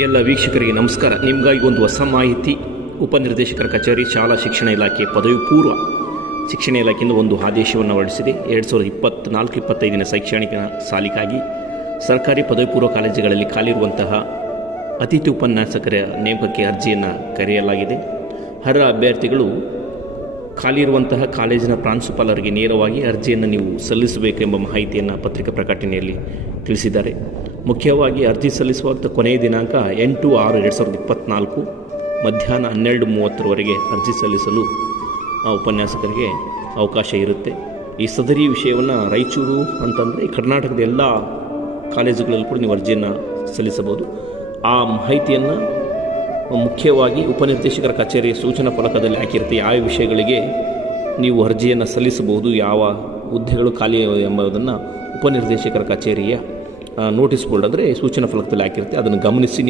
ಎಲ್ಲ ವೀಕ್ಷಕರಿಗೆ ನಮಸ್ಕಾರ. ನಿಮಗಾಗಿ ಒಂದು ಹೊಸ ಮಾಹಿತಿ. ಉಪನಿರ್ದೇಶಕರ ಕಚೇರಿ ಶಾಲಾ ಶಿಕ್ಷಣ ಇಲಾಖೆ ಪದವಿ ಪೂರ್ವ ಶಿಕ್ಷಣ ಇಲಾಖೆಯಿಂದ ಒಂದು ಆದೇಶವನ್ನು ಹೊರಡಿಸಿದೆ. 2024-25 ಶೈಕ್ಷಣಿಕ ಸಾಲಿಗಾಗಿ ಸರ್ಕಾರಿ ಪದವಿ ಪೂರ್ವ ಕಾಲೇಜುಗಳಲ್ಲಿ ಖಾಲಿರುವಂತಹ ಅತಿಥಿ ಉಪನ್ಯಾಸಕರ ನೇಮಕಕ್ಕೆ ಅರ್ಜಿಯನ್ನು ಕರೆಯಲಾಗಿದೆ. ಅರ್ಹ ಅಭ್ಯರ್ಥಿಗಳು ಖಾಲಿರುವಂತಹ ಕಾಲೇಜಿನ ಪ್ರಾಂಶುಪಾಲರಿಗೆ ನೇರವಾಗಿ ಅರ್ಜಿಯನ್ನು ನೀವು ಸಲ್ಲಿಸಬೇಕೆಂಬ ಮಾಹಿತಿಯನ್ನು ಪತ್ರಿಕಾ ಪ್ರಕಟಣೆಯಲ್ಲಿ ತಿಳಿಸಿದ್ದಾರೆ. ಮುಖ್ಯವಾಗಿ ಅರ್ಜಿ ಸಲ್ಲಿಸುವಂಥ ಕೊನೆಯ ದಿನಾಂಕ 8/6/2024 ಮಧ್ಯಾಹ್ನ 12:30 ಅರ್ಜಿ ಸಲ್ಲಿಸಲು ಉಪನ್ಯಾಸಕರಿಗೆ ಅವಕಾಶ ಇರುತ್ತೆ. ಈ ಸದರಿ ವಿಷಯವನ್ನು ರಾಯಚೂರು ಅಂತಂದರೆ ಕರ್ನಾಟಕದ ಎಲ್ಲ ಕಾಲೇಜುಗಳಲ್ಲಿ ಕೂಡ ನೀವು ಅರ್ಜಿಯನ್ನು ಸಲ್ಲಿಸಬಹುದು. ಆ ಮಾಹಿತಿಯನ್ನು ಮುಖ್ಯವಾಗಿ ಉಪನಿರ್ದೇಶಕರ ಕಚೇರಿಯ ಸೂಚನಾ ಫಲಕದಲ್ಲಿ ಹಾಕಿರುತ್ತೆ. ಯಾವ ವಿಷಯಗಳಿಗೆ ನೀವು ಅರ್ಜಿಯನ್ನು ಸಲ್ಲಿಸಬಹುದು, ಯಾವ ಹುದ್ದೆಗಳು ಖಾಲಿ ಎಂಬುದನ್ನು ಉಪನಿರ್ದೇಶಕರ ಕಚೇರಿಯ ನೋಟಿಸ್ ಬೋರ್ಡ್ ಅಂದರೆ ಸೂಚನಾ ಫಲಕದಲ್ಲಿ ಹಾಕಿರುತ್ತೆ. ಅದನ್ನು ಗಮನಿಸಿ